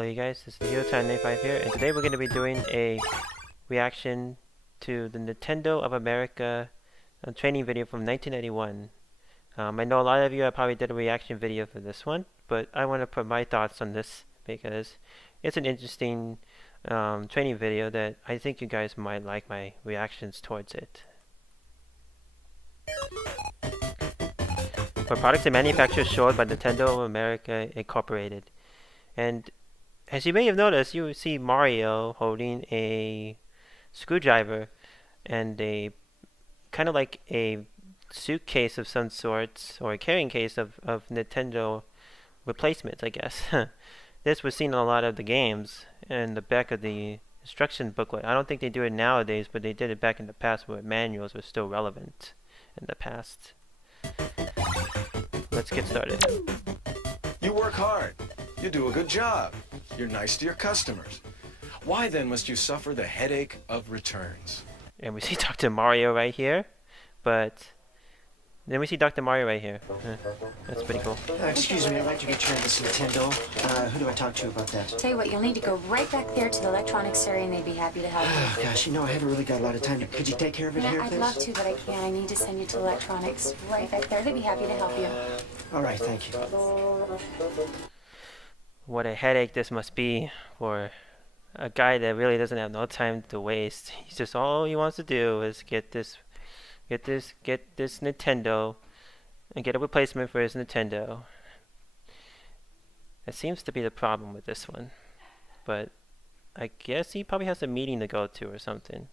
Hello you guys, this is HeroTime95 here, and today we're going to be doing a reaction to the Nintendo of America training video from 1991. I know a lot of you probably did a reaction video for this one, but I want to put my thoughts on this because it's an interesting training video that I think you guys might like my reactions towards it. For products and manufacturers showed by Nintendo of America Incorporated. And as you may have noticed, you see Mario holding a screwdriver and a kind of like a suitcase of some sorts, or a carrying case of Nintendo replacements, I guess. This was seen in a lot of the games in the back of the instruction booklet. I don't think they do it nowadays, but they did it back in the past where manuals were still relevant in the past. Let's get started. You work hard. You do a good job. You're nice to your customers. Why then must you suffer the headache of returns? And we see Dr. Mario right here, but then we see Dr. Mario right here. That's pretty cool. Excuse me, I'd like to return this Nintendo. Who do I talk to about that? Tell you what, you'll need to go right back there to the electronics area and they'd be happy to help you. Oh, gosh, you know, I haven't really got a lot of time. Could you take care of it here, I'd please? love to, but I can't. I need to send you to electronics right back there. They'd be happy to help you. All right, thank you. What a headache this must be for a guy that really doesn't have no time to waste. He's just, all he wants to do is get this Nintendo and get a replacement for his Nintendo. That seems to be the problem with this one, but I guess he probably has a meeting to go to or something.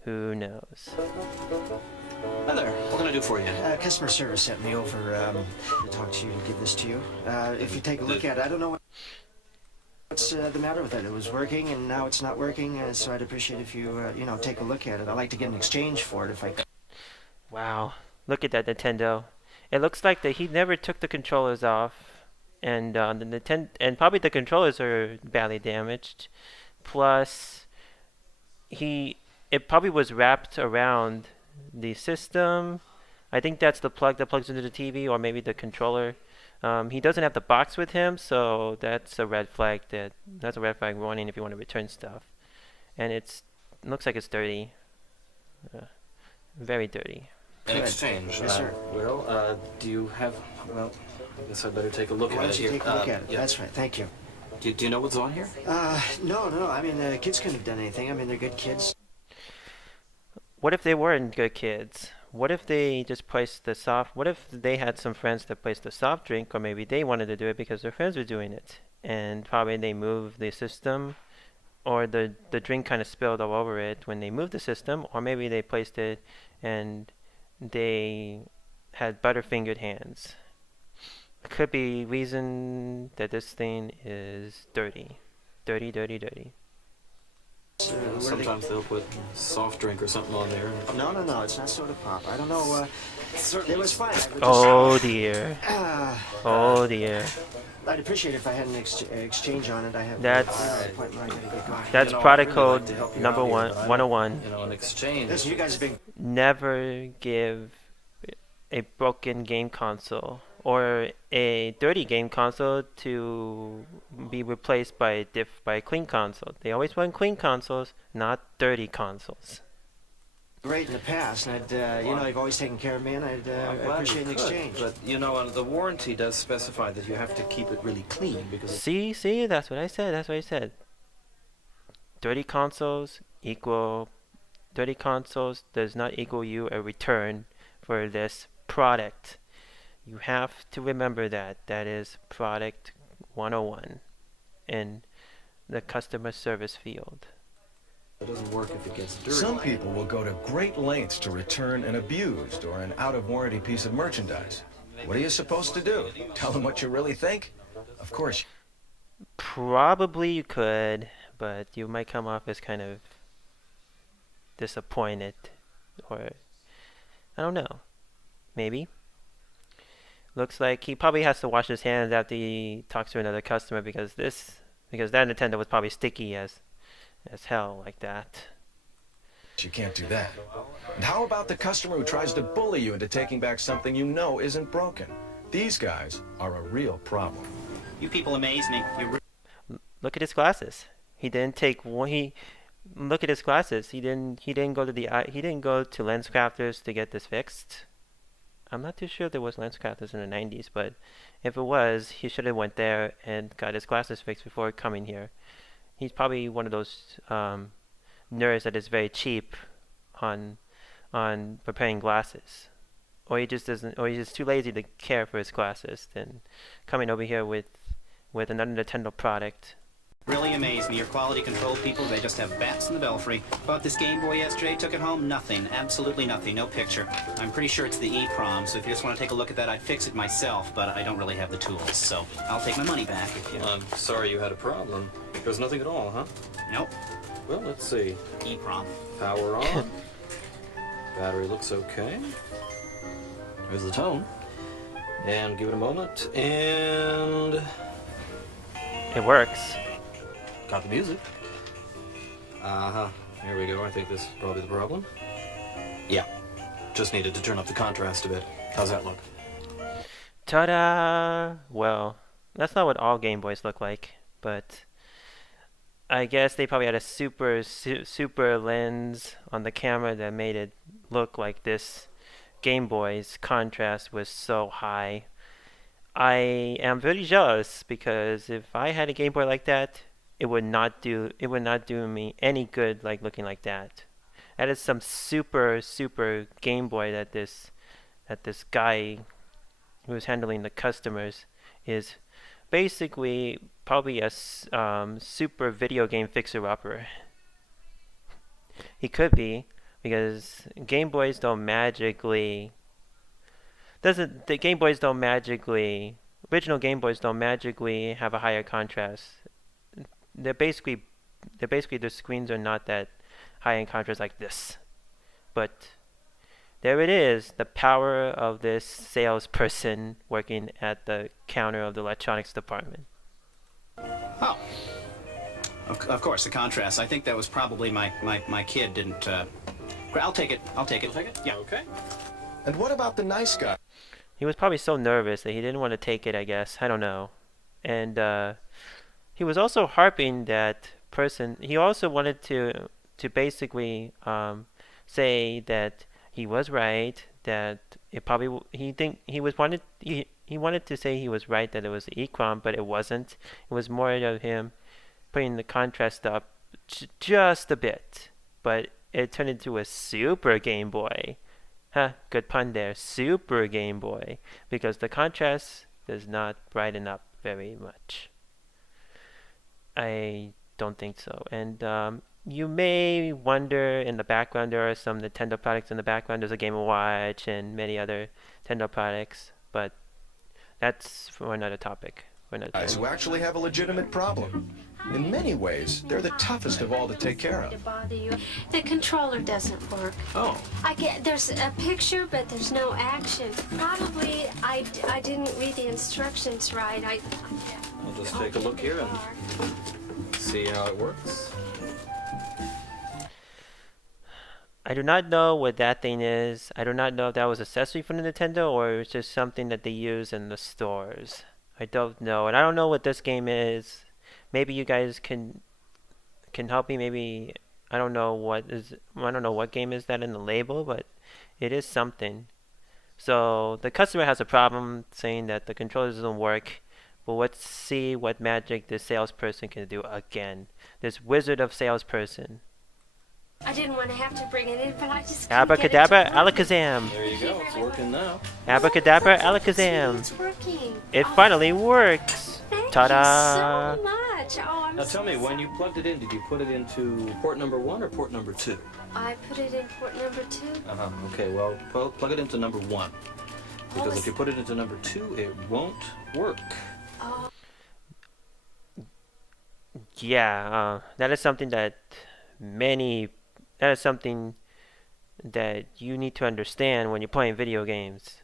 Who knows? Hi there. What can I do for you? Customer service sent me over to talk to you to give this to you. If you take a look at it, I don't know what's the matter with it. It was working and now it's not working, so I'd appreciate if you, you know, take a look at it. I'd like to get an exchange for it if I could. Wow, look at that Nintendo. It looks like that he never took the controllers off, and and probably the controllers are badly damaged. Plus, it probably was wrapped around the system. I think that's the plug that plugs into the TV, or maybe the controller. He doesn't have the box with him, so that's a red flag. That's a red flag warning if you want to return stuff. And it looks like it's dirty, very dirty. An exchange. Yes, sir. Well, do you have... Well, I guess I'd better take a look Why at don't it you here. take a look at it? Yeah. That's right, thank you. Do you know what's on here? No. I mean, the kids couldn't have done anything. I mean, they're good kids. What if they weren't good kids? What if they just placed the soft... What if they had some friends that placed a soft drink, or maybe they wanted to do it because their friends were doing it, and probably they moved the system, or the drink kind of spilled all over it when they moved the system, or maybe they placed it and they had butterfingered hands. It could be reason that this thing is dirty. Dirty. Sometimes they'll put soft drink or something on there. No, it's not soda pop. I don't know, it was fine. Oh dear. Oh dear. I'd appreciate it if I had an exchange on it. I have That's product code number 101. You know, an exchange. Listen, you guys have been... Never give a broken game console or a dirty game console to be replaced by a clean console. They always want clean consoles, not dirty consoles. great in the past, and I'd, you know, you've always taken care of me, and I'd appreciate an exchange. But, you know, the warranty does specify that you have to keep it really clean, because... See, that's what I said, Dirty consoles does not equal you a return for this product. You have to remember that. That is product 101 in the customer service field. It doesn't work if it gets dirty. Some people will go to great lengths to return an abused or an out-of-warranty piece of merchandise. What are you supposed to do? Tell them what you really think? Of course. Probably you could, but you might come off as kind of disappointed, or I don't know. Maybe. Looks like he probably has to wash his hands after he talks to another customer, because that Nintendo was probably sticky as hell like that. You can't do that. And how about the customer who tries to bully you into taking back something you know isn't broken? These guys are a real problem. You people amaze me. look at his glasses. He didn't take one. He look at his glasses. He didn't go to he didn't go to LensCrafters to get this fixed. I'm not too sure if there was LensCrafters in the 90s, but if it was, he should have went there and got his glasses fixed before coming here. He's probably one of those nerds that is very cheap on preparing glasses, or he just doesn't, or he's just too lazy to care for his glasses. Then coming over here with another Nintendo product. Really amazed me. Your quality control people, they just have bats in the belfry. Bought this Game Boy yesterday, took it home, nothing. Absolutely nothing, no picture. I'm pretty sure it's the EEPROM, so if you just want to take a look at that, I'd fix it myself, but I don't really have the tools, so I'll take my money back if you... I'm sorry you had a problem. There's nothing at all, huh? Nope. Well, let's see. EEPROM. Power on. Battery looks okay. There's the tone. And give it a moment, and... It works. Got the music. Uh-huh. Here we go. I think this is probably the problem. Yeah. Just needed to turn up the contrast a bit. How's that look? Ta-da! Well, that's not what all Game Boys look like, but I guess they probably had a super lens on the camera that made it look like this Game Boy's contrast was so high. I am very jealous because if I had a Game Boy like that, it would not do me any good like looking like that. That is some super Game Boy that this guy who's handling the customers is basically probably a super video game fixer-upper. He could be, because Game Boys don't magically original Game Boys don't magically have a higher contrast. They're basically their screens are not that high in contrast like this. But there it is, the power of this salesperson working at the counter of the electronics department. Oh. Of course, the contrast. I think that was probably my kid didn't... I'll take it. I'll take it. You'll take it? Yeah. Okay. And what about the nice guy? He was probably so nervous that he didn't want to take it, I guess. I don't know. And he was also harping that person. He also wanted to basically say that he was right, that it probably he wanted to say he was right that it was EEPROM, but it wasn't. It was more of him putting the contrast up just a bit, but it turned into a Super Game Boy. Huh, good pun there. Super Game Boy, because the contrast does not brighten up very much. I don't think so. And you may wonder, in the background there are some Nintendo products in the background. There's a Game & Watch and many other Nintendo products, but that's for another topic. Guys who actually have a legitimate problem. In many ways, they're the toughest of all to take care of. The controller doesn't work. Oh. There's a picture, but there's no action. Probably I didn't read the instructions right. I'll just take a look here and see how it works. I do not know what that thing is. I do not know if that was accessory from the Nintendo or it's just something that they use in the stores. I don't know, and I don't know what this game is. Maybe you guys can help me. Maybe I don't know what game is that in the label, but it is something. So the customer has a problem saying that the controller doesn't work. But let's see what magic this salesperson can do again. This wizard of salesperson. I didn't want to have to bring it in, but I just Abracadabra, alakazam. There you go. It's working now. Abracadabra, alakazam. It's working. It finally works. Thank Ta-da! you so much. Oh, I'm Now so tell me, when sorry. you plugged it in, did you put it into port number 1 or port number 2? I put it in port number 2. Uh-huh. Okay, well, plug it into number 1. Because was- if you put it into number 2, it won't work. Oh, Yeah, that is something that you need to understand when you're playing video games.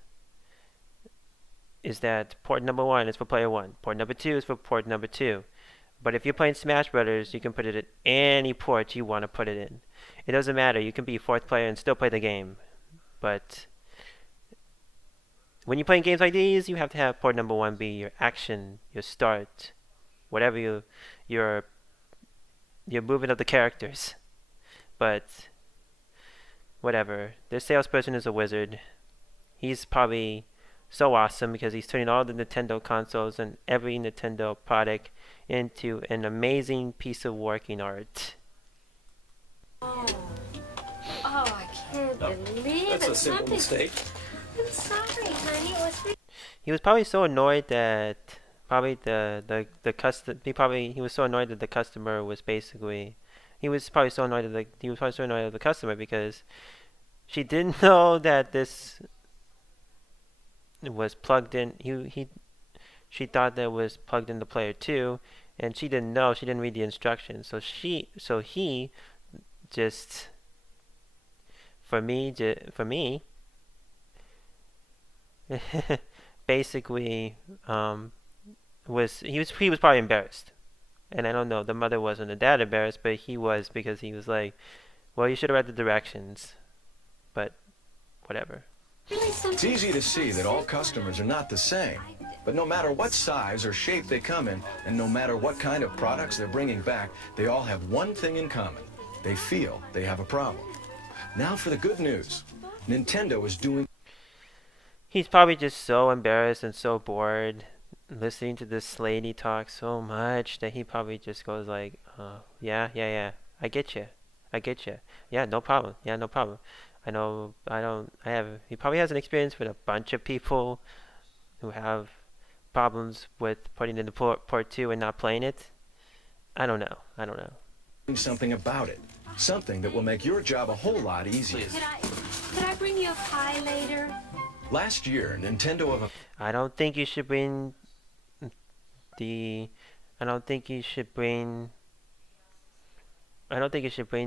Is that port number 1 is for player 1, port number 2 is for port number 2. But if you're playing Smash Brothers, you can put it at any port you want to put it in. It doesn't matter. You can be 4th player and still play the game. But when you're playing games like these, you have to have port number 1 be your action, your start, whatever your your movement of the characters. But whatever. This salesperson is a wizard. He's probably so awesome because he's turning all the Nintendo consoles and every Nintendo product into an amazing piece of working art. Oh, I can't believe That's it. a simple Something- mistake. I'm sorry, honey. It was He was probably so annoyed that probably he was so annoyed that the customer was basically he was probably so annoyed at the customer because she didn't know that this was plugged in. She thought that it was plugged into player 2, and she didn't know. She didn't read the instructions. So he just for me basically he was probably embarrassed. And I don't know, the mother wasn't that embarrassed, but he was because he was like, well, you should have read the directions. But whatever. really something. It's easy to see that all customers are not the same. But no matter what size or shape they come in, and no matter what kind of products they're bringing back, they all have one thing in common. They feel they have a problem. Now for the good news. Nintendo is doing... He's probably just so embarrassed and so bored listening to this lady talk so much that he probably just goes like, yeah, I get you. Yeah, no problem. He probably has an experience with a bunch of people who have problems with putting in the port 2 and not playing it. I don't know. something about it. Something that will make your job a whole lot easier. Could I bring you a pie later? Last year, Nintendo of... I don't think you should bring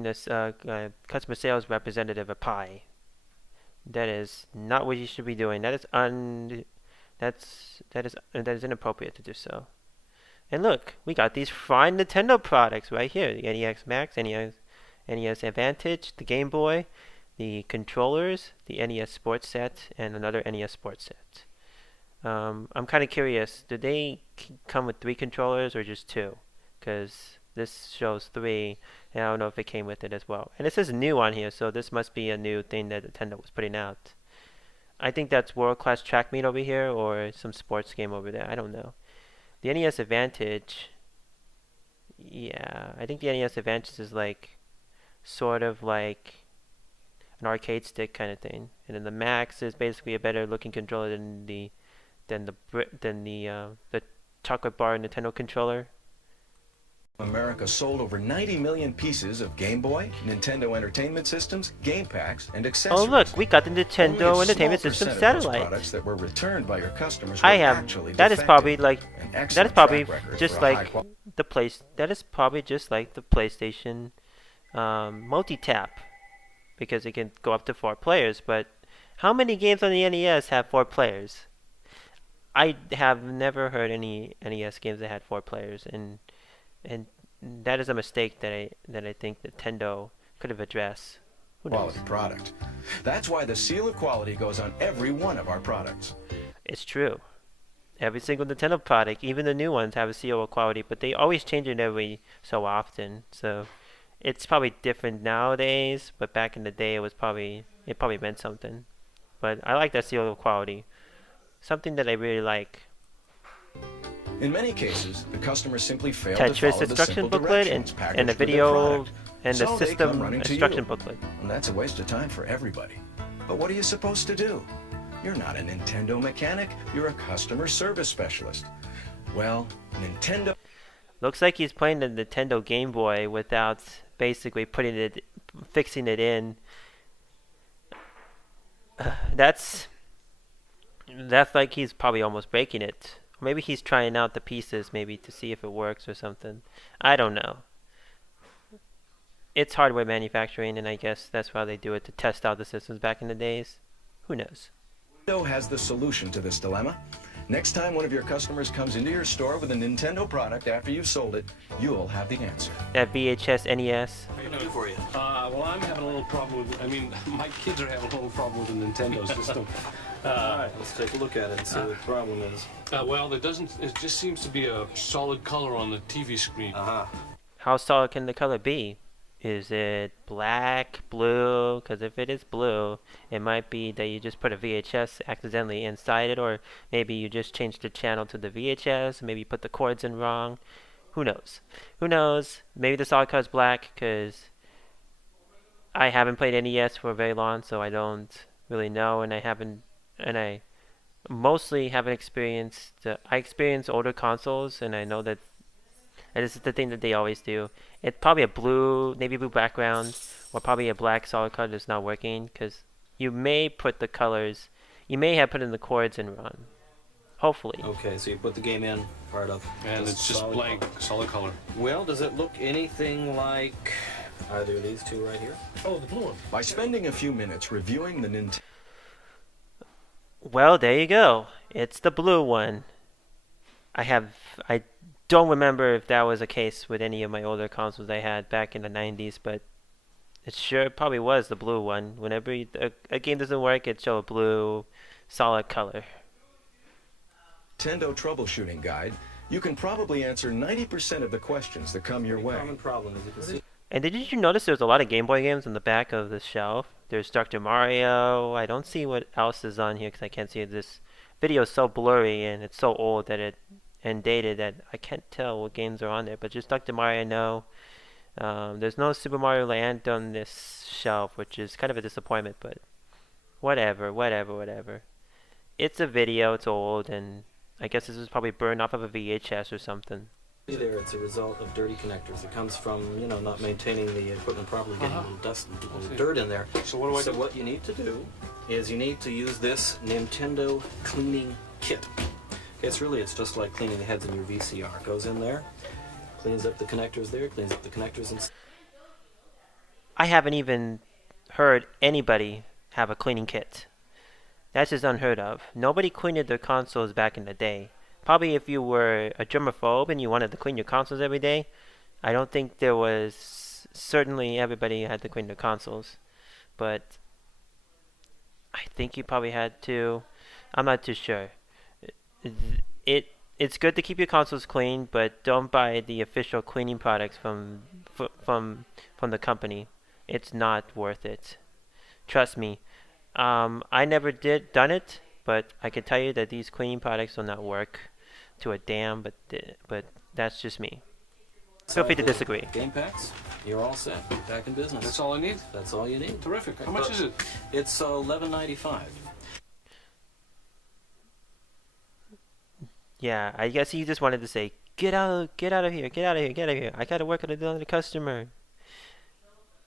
this customer sales representative a pie. That is not what you should be doing. That is inappropriate to do so. And look, we got these fine Nintendo products right here: the NES Max, NES Advantage, the Game Boy, the controllers, the NES Sports Set, and another NES Sports Set. I'm kind of curious, did they come with 3 controllers or just 2? Because this shows 3, and I don't know if it came with it as well. And it says new on here, so this must be a new thing that Nintendo was putting out. I think that's World Class Track Meet over here, or some sports game over there. I don't know. The NES Advantage, yeah, I think the NES Advantage is like, sort of like an arcade stick kind of thing. And then the Max is basically a better looking controller than the chocolate bar Nintendo controller. America sold over 90 million pieces of Game Boy, Nintendo Entertainment Systems, game packs, and accessories. Oh look, we got the Nintendo Only a Entertainment small System percent of those satellite. products that were returned by your customers I were have. actually That is defective. probably like. An That is excellent probably track record just for a like high the place. That is probably just like the PlayStation multi-tap, because it can go up to 4 players. But how many games on the NES have 4 players? I have never heard any NES games that had 4 players, and that is a mistake that I think Nintendo could have addressed. Who knows? quality product. That's why the seal of quality goes on every one of our products. It's true. Every single Nintendo product, even the new ones, have a seal of quality, but they always change it every so often. So it's probably different nowadays, but back in the day, it probably meant something. But I like that seal of quality. Something that I really like. In many cases, the customer simply failed to Tetris follow the instruction simple booklet directions and packaged the with their video product. and the So they come system running to instruction you. booklet. And that's a waste of time for everybody. But what are you supposed to do? You're not a Nintendo mechanic, you're a customer service specialist. Well, Nintendo... Looks like he's playing the Nintendo Game Boy without basically fixing it in. That's like he's probably almost breaking it. Maybe he's trying out the pieces maybe to see if it works or something. I don't know. It's hardware manufacturing, and I guess that's why they do it, to test out the systems back in the days. Who knows? Nintendo has the solution to this dilemma. Next time one of your customers comes into your store with a Nintendo product after you've sold it, you'll have the answer. That VHS NES. What can I do for you? Well, I'm having a little problem with, I mean, my kids are having a little problem with the Nintendo system. All right, let's take a look at it and see what the problem is. Well, it just seems to be a solid color on the TV screen. Uh-huh. How solid can the color be? Is it black, blue? Because if it is blue, it might be that you just put a VHS accidentally inside it, or maybe you just changed the channel to the VHS, maybe you put the cords in wrong. Who knows? Who knows? Maybe the solid color is black, because I haven't played NES for very long, so I don't really know, and I mostly haven't experienced. I experienced older consoles, and I know that. And this is the thing that they always do. It's probably a blue, navy blue background, or probably a black solid color that's not working, because you may put the colors, you may have put in the chords in wrong. Hopefully. Okay, so you put the game in, part of. And it's just solid blank, color. solid color. Well, does it look anything like either of these two right here? Oh, the blue one. By spending a few minutes reviewing the Nintendo Well, there you go. It's the blue one. I don't remember if that was a case with any of my older consoles I had back in the 90s, but it sure probably was the blue one. Whenever a game doesn't work, it shows a blue solid color. Nintendo troubleshooting guide, you can probably answer 90% of the questions that come your way. Common problem, as you can see. And did you notice there's a lot of Game Boy games on the back of the shelf? There's Dr. Mario. I don't see what else is on here because I can't see it. This video is so blurry and it's so old and dated that I can't tell what games are on there. But just Dr. Mario, I know. There's no Super Mario Land on this shelf, which is kind of a disappointment, but whatever. It's a video, it's old, and I guess this was probably burned off of a VHS or something. There, it's a result of dirty connectors. It comes from, not maintaining the equipment properly, getting a little dust and little dirt in there. So what do I do? So what you need to do is you need to use this Nintendo cleaning kit. It's just like cleaning the heads in your VCR. It goes in there, cleans up the connectors there, cleans up the connectors and... I haven't even heard anybody have a cleaning kit. That's just unheard of. Nobody cleaned their consoles back in the day. Probably if you were a germaphobe and you wanted to clean your consoles every day, I don't think there was... Certainly everybody had to clean their consoles. But I think you probably had to... I'm not too sure. It's good to keep your consoles clean, but don't buy the official cleaning products from the company. It's not worth it. Trust me. I never done it, but I can tell you that these cleaning products will not work to a damn. But that's just me. Feel free to disagree. Game packs, you're all set. Back in business. That's all I need? That's all you need. Terrific. How much is it? It's $11.95. Yeah, I guess he just wanted to say, get out of here. I gotta work on another customer.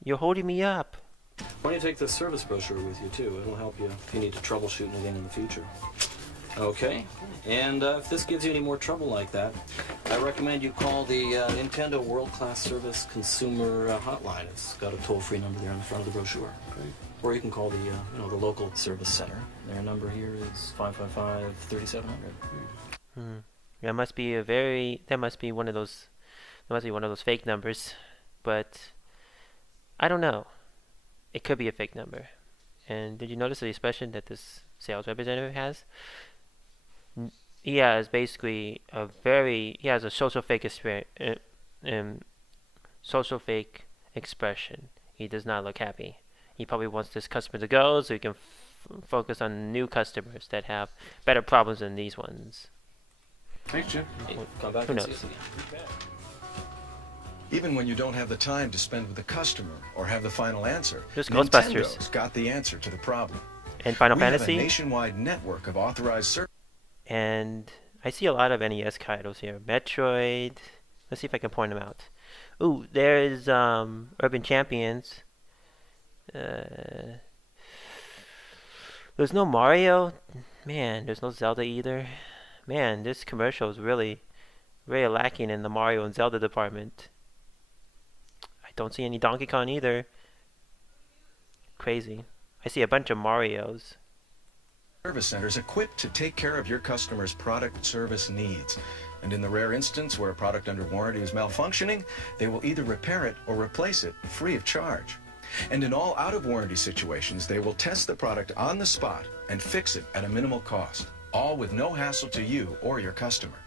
You're holding me up. Why don't you take the service brochure with you too? It'll help you if you need to troubleshoot anything in the future. Okay, and if this gives you any more trouble like that, I recommend you call the Nintendo World Class Service Consumer Hotline. It's got a toll-free number there on the front of the brochure. Great. Or you can call the the local service center. Their number here is 555-3700. That must be one of those fake numbers, but I don't know. It could be a fake number. And did you notice the expression that this sales representative has? He has basically he has a social fake expression. He does not look happy. He probably wants this customer to go so he can focus on new customers that have better problems than these ones. Thanks, Jim. Come back Who and see knows? us again. Even when you don't have the time to spend with the customer or have the final answer, There's Ghostbusters. Nintendo's got the answer to the problem. And Final We have a Fantasy. nationwide network of authorized service. And I see a lot of NES titles here. Metroid. Let's see if I can point them out. Ooh, there's Urban Champions. There's no Mario. Man, there's no Zelda either. Man, this commercial is really lacking in the Mario and Zelda department. I don't see any Donkey Kong either. Crazy. I see a bunch of Marios. service centers equipped to take care of your customers' product service needs. And in the rare instance where a product under warranty is malfunctioning, they will either repair it or replace it free of charge. And in all out-of-warranty situations, they will test the product on the spot and fix it at a minimal cost, all with no hassle to you or your customer.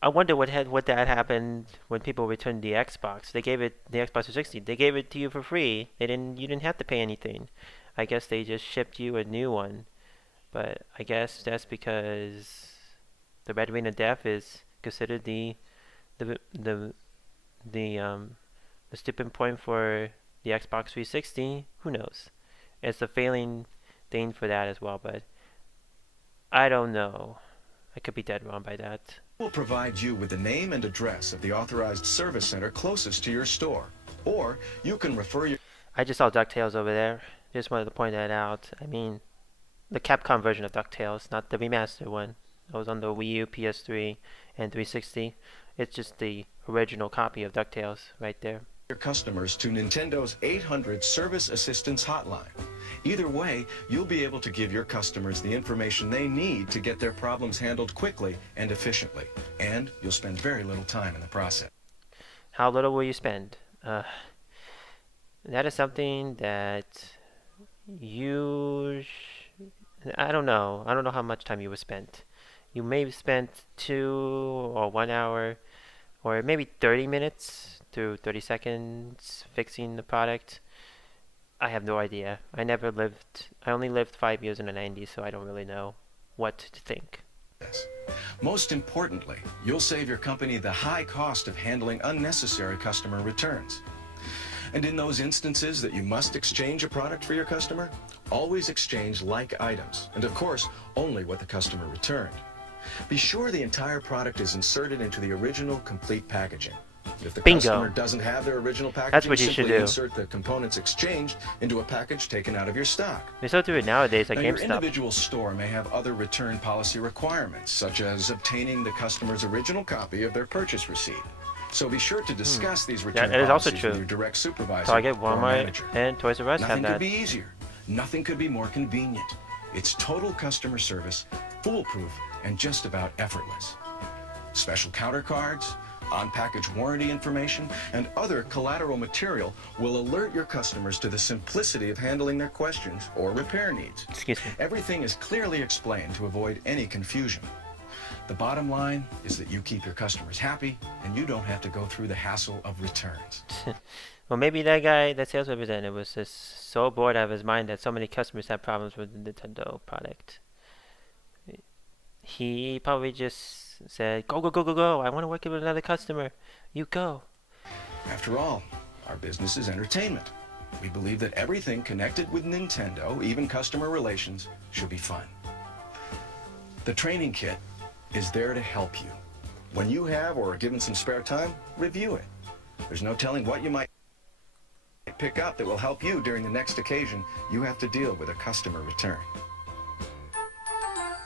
I wonder what that happened when people returned the Xbox. They gave it the Xbox 360. They gave it to you for free. You didn't have to pay anything. I guess they just shipped you a new one. But I guess that's because the Red Ring of Death is considered the tipping point for the Xbox 360. Who knows? It's a failing thing for that as well, but I don't know. I could be dead wrong by that. We'll provide you with the name and address of the authorized service center closest to your store, or you can refer your... I just saw DuckTales over there. Just wanted to point that out. I mean, the Capcom version of DuckTales, not the remastered one. It was on the Wii U, PS3, and 360. It's just the original copy of DuckTales right there. Your customers to Nintendo's 800 Service Assistance Hotline. Either way, you'll be able to give your customers the information they need to get their problems handled quickly and efficiently. And you'll spend very little time in the process. How little will you spend? That is something that I don't know. I don't know how much time you would spend. You may have spent 2 or 1 hour or maybe 30 minutes to 30 seconds fixing the product. I have no idea. I only lived 5 years in the 90s, so I don't really know what to think. Most importantly, you'll save your company the high cost of handling unnecessary customer returns. And in those instances that you must exchange a product for your customer, always exchange like items, and of course, only what the customer returned. Be sure the entire product is inserted into the original complete packaging. If the customer doesn't have their original packaging, that's what you should do. Insert the components exchanged into a package taken out of your stock. They still do it nowadays at GameStop. Your individual store may have other return policy requirements, such as obtaining the customer's original copy of their purchase receipt. So be sure to discuss these return policies with your direct supervisor Target, or manager. Walmart, and Toys R Us have that. Nothing could be easier. Nothing could be more convenient. It's total customer service, foolproof, and just about effortless. Special counter cards, on-package warranty information, and other collateral material will alert your customers to the simplicity of handling their questions or repair needs. Excuse me. Everything is clearly explained to avoid any confusion. The bottom line is that you keep your customers happy, and you don't have to go through the hassle of returns. Well, maybe that sales representative was just so bored out of his mind that so many customers had problems with the Nintendo product. He probably just said, go, go, go, go, go. I want to work with another customer. You go. After all, our business is entertainment. We believe that everything connected with Nintendo, even customer relations, should be fun. The training kit is there to help you. When you have or are given some spare time, review it. There's no telling what you might pick up that will help you during the next occasion you have to deal with a customer return.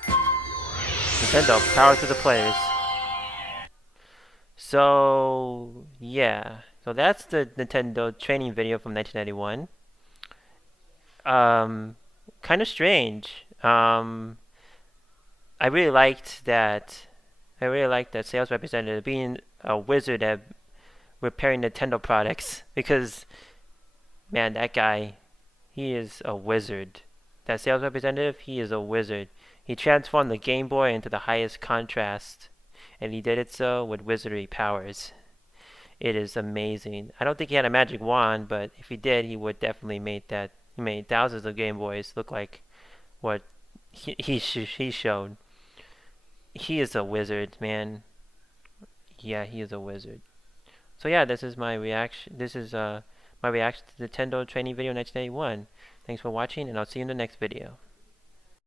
Nintendo, power to the players. So, yeah. So that's the Nintendo training video from 1991. Kind of strange. I really liked that sales representative being a wizard at repairing Nintendo products, because, man, that guy, he is a wizard. That sales representative, he is a wizard. He transformed the Game Boy into the highest contrast, and he did it so with wizardry powers. It is amazing. I don't think he had a magic wand, but if he did, he would definitely made thousands of Game Boys look like what he showed. He is a wizard, man. Yeah, he is a wizard. So yeah, this is my reaction. This is my reaction to the Nintendo training video 1991. Thanks for watching, and I'll see you in the next video.